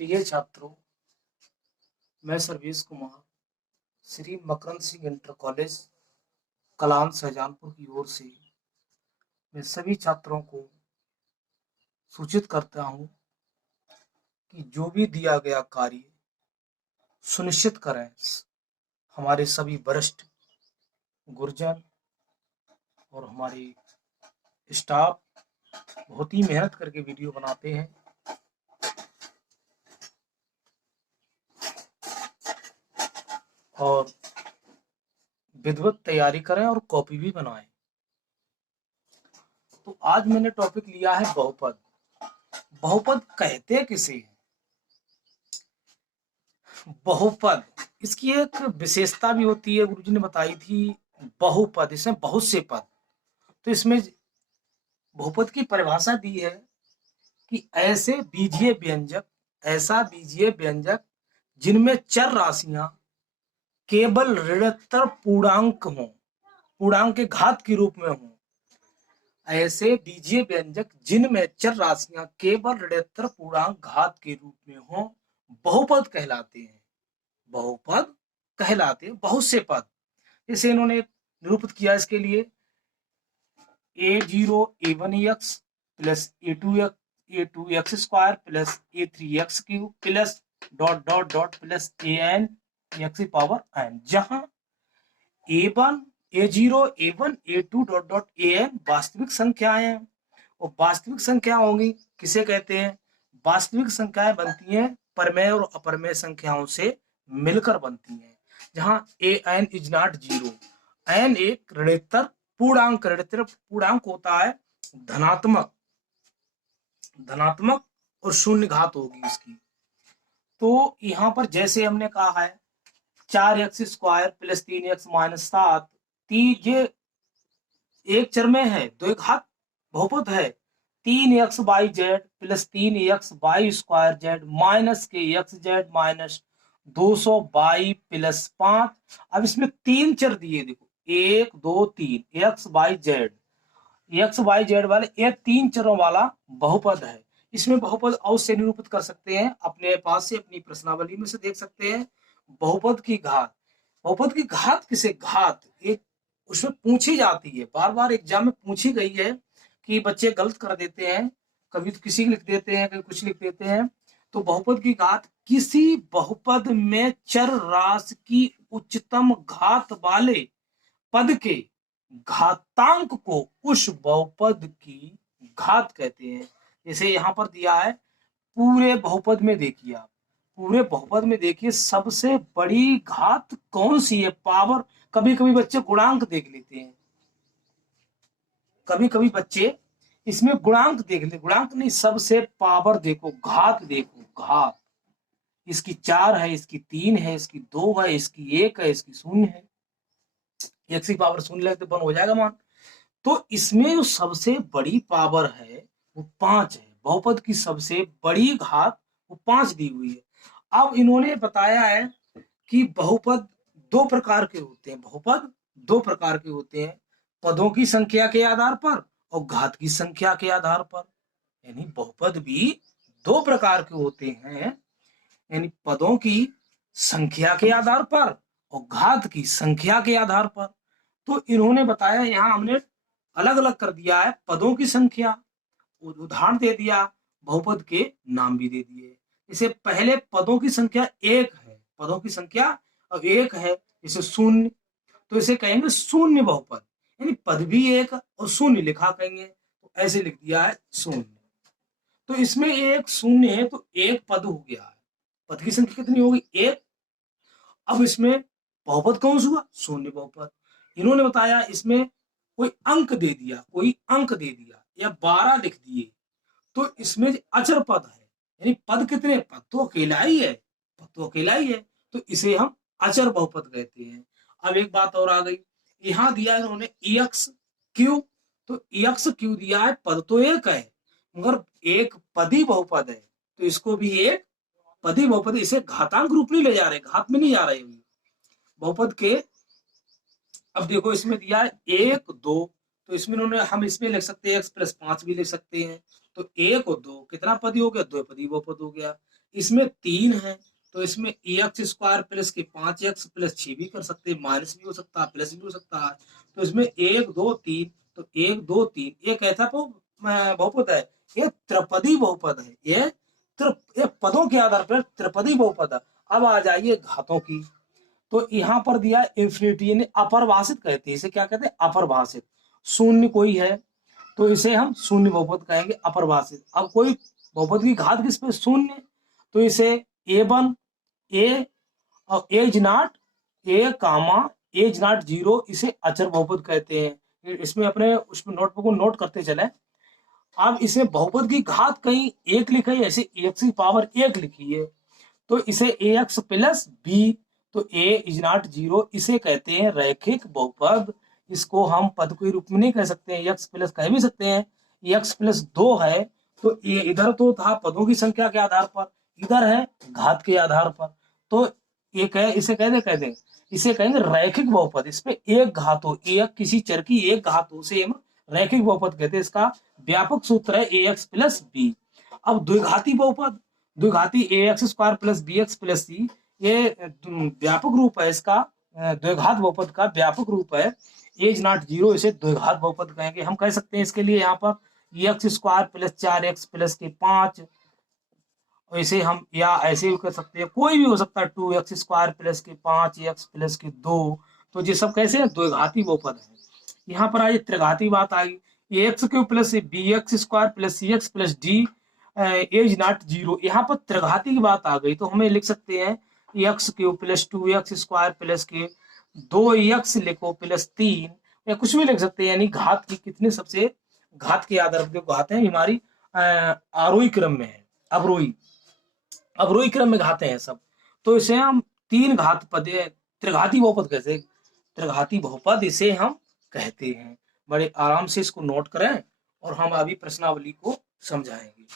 प्रिय छात्रों, मैं सर्वेश कुमार श्री मकरंद सिंह इंटर कॉलेज कलाम शाहजहानपुर की ओर से मैं सभी छात्रों को सूचित करता हूं कि जो भी दिया गया कार्य सुनिश्चित करें। हमारे सभी वरिष्ठ गुरुजन और हमारे स्टाफ बहुत ही मेहनत करके वीडियो बनाते हैं और विधिवत तैयारी करें और कॉपी भी बनाएं। तो आज मैंने टॉपिक लिया है बहुपद। बहुपद कहते किसे हैं? बहुपद, इसकी एक विशेषता भी होती है, गुरुजी ने बताई थी। बहुपद, इसमें बहुत से पद। तो इसमें बहुपद की परिभाषा दी है कि ऐसा बीजीय व्यंजक जिनमें चर राशियां केवल ऋणोत्तर पूर्णांक हों, पूर्णांक के घात के रूप में हों। ऐसे बीजीय व्यंजक जिनमें चर राशियां केवल ऋणोत्तर पूर्णांक घात के रूप में हों बहुपद कहलाते हैं। बहुपद कहलाते हैं बहुत से पद। इसे इन्होंने निरूपित किया इसके लिए a0 a1x plus a2x square plus a3x cube plus dot dot dot plus an x power n, जहां a1 a0 a1 a2 dot dot an वास्तविक संख्याएं हैं। और वास्तविक संख्या होंगी किसे कहते हैं? वास्तविक संख्याएं बनती हैं परमेय और अपरमेय संख्याओं से मिलकर बनती हैं, जहां an is not zero. n एक ऋणोत्तर पूर्णांक, ऋणोत्तर पूर्णांक होता है धनात्मक, धनात्मक और शून्य घात होगी इसकी। तो यहाँ पर जैसे हमने कहा है 4x square plus 3x minus 7, ये एक चर में है तो एक घात बहुपद है। 3xyz plus 3xy square z minus के x z minus 200y plus 5। अब इसमें तीन चर दिए, देखो 1 2 3 एक्स वाई जेड वाले ये तीन चरों वाला बहुपद है। इसमें बहुपद और से निरूपित कर सकते हैं, अपने पास से अपनी प्रश्नावली में से देख सकते हैं। बहुपद की घात, बहुपद की घात किसे? घात एक उसमें पूछी जाती है, बार बार एग्जाम में पूछी गई है कि बच्चे गलत कर देते हैं, कभी तो किसी लिख देते हैं, कभी कुछ लिख देते हैं। तो बहुपद की घात किसी बहुपद में चर राशि की उच्चतम घात वाले पद के घातांक को उस बहुपद की घात कहते हैं। जैसे यहाँ पर दिया है पूरे बहुपद में, देखिए आप पूरे बहुपद में देखिए सबसे बड़ी घात कौन सी है? पावर। कभी कभी बच्चे गुणांक देख लेते हैं, कभी कभी बच्चे इसमें गुणांक देख लेते, गुणांक नहीं, सबसे पावर देखो, घात देखो, घात इसकी 4 है, इसकी 3 है, इसकी 2 है, इसकी 1 है, इसकी 0 है। x की पावर 0 लगे तो 1 हो जाएगा मान। तो इसमें जो सबसे बड़ी पावर है वो 5 है। बहुपद की सबसे बड़ी घात वो 5 दी हुई है। अब इन्होंने बताया है कि बहुपद दो प्रकार के होते हैं। बहुपद दो प्रकार के होते हैं, पदों की संख्या के आधार पर और घात की संख्या के आधार पर। यानी बहुपद भी दो प्रकार के होते हैं, यानी पदों की संख्या के आधार पर और घात की संख्या के आधार पर। तो इन्होंने बताया, यहाँ हमने अलग अलग कर दिया है पदों की संख्या, उदाहरण दे दिया, बहुपद के नाम भी दे दिए। इसे पहले पदों की संख्या एक है, पदों की संख्या अब एक है, जैसे शून्य, तो इसे कहेंगे शून्य बहुपद, यानी पद भी एक और शून्य लिखा कहेंगे, तो ऐसे लिख दिया है शून्य। तो इसमें एक शून्य है तो एक पद हो गया है। पद की संख्या कितनी होगी? एक। अब इसमें बहुपद कौन सा हुआ? शून्य बहुपद। इन्होंने बताया इसमें कोई अंक दे दिया, कोई अंक दे दिया या 12 लिख दिए, तो इसमें अचर पद है, यानी पद कितने? पद तो अकेला ही है, पद तो अकेला ही है, तो इसे हम अचर बहुपद कहते हैं। अब एक बात और आ गई, यहां दिया इन्होंने एक्स क्यू, तो एक्स क्यू दिया है, पद तो एक है मगर एक पदी बहुपद है, तो इसको भी एक पदी बहुपद, इसे घातांक रूप नहीं ले जा रहे, घात में नहीं जा रहे बहुपद के। अब देखो इसमें दिया है 1 2, तो इसमें उन्होंने हम इसमें लिख सकते हैं x प्लस 5 भी लिख सकते हैं, तो 1 और 2 कितना पदी हो गया, द्विपदी बहुपद हो गया। इसमें 3 है तो इसमें एक्स स्क्वायर प्लस के 5x प्लस 6 भी कर सकते हैं, माइनस भी हो सकता है, प्लस भी हो सकता है। तो इसमें 1 2 3, तो 1 2 3 एक ऐसा बहुपद है, ये त्रिपदी बहुपद है, ये पदों के आधार पर त्रिपदी बहुपद है। अब आ जाइए घातों की। तो यहाँ पर दिया इंफिनिटी यानी अपरिभाषित कहते हैं, इसे क्या कहते हैं, अपरिभाषित। शून्य कोई है तो इसे हम शून्य बहुपद कहेंगे, अपरिभाषित। अब कोई बहुपद की घात किस पे, शून्य, तो इसे A1 ए और एज नॉट ए कामा एज नॉट जीरो, इसे अचर बहुपद कहते हैं। इसमें अपने उसमें नोटबुक को नोट करते चले। अब इसमें बहुपद की घात कहीं एक लिखी है, ऐसे एक्स की पावर 1 लिखी है, तो इसे ए एक्स प्लस बी, तो ए इज नॉट जीरो, इसे कहते हैं रैखिक बहुपद। इसको हम पद के रूप में नहीं कह सकते हैं, एक्स प्लस कह भी सकते हैं। एक्स प्लस 2 है तो ये इधर तो था पदों की संख्या के आधार पर, इधर है घात के आधार पर, तो ये कह इसे कह दे इसे कहेंगे रैखिक बहुपद। इस पे एक घात हो, एक किसी चर की एक घात हो, उसे हम रैखिक बहुपद कहते हैं। इसका व्यापक सूत्र है ए एक्स प्लस बी। अब द्विघाती बहुपद, द्विघाती a x square plus b x plus c, ये व्यापक रूप है इसका, द्विघात बहुपद का व्यापक रूप है, एज नॉट जीरो, इसे द्विघात बहुपद कहेंगे। हम कह सकते हैं इसके लिए यहाँ पर x square plus 4x plus के 5, इसे हम या ऐसे भी कर सकते हैं, कोई भी हो सकता है, 2x स्क्वायर प्लस के 5x प्लस के 2, तो ये सब कैसे हैं, द्विघाती बहुपद है। यहाँ पर आई त्रिघाती बात आई, x cube plus b x square plus c x plus d as not zero, यहाँ पर त्रिघाती की बात आ गई, तो हमें लिख सकते हैं x cube plus 2x square plus के 2x लिखो प्लस 3, या कुछ भी लिख सकते हैं, यानी घात की कितने सबसे घात के आधार पर घात है हमारी आरोही क्रम में है, अवरोही क्रम में घाते हैं सब, तो इसे हम तीन घात पद त्रिघाती बहुपद कहते हैं, त्रिघाती बहुपद इसे हम कहते हैं। बड़े आराम से इसको नोट करें और हम अभी प्रश्नावली को समझाएंगे।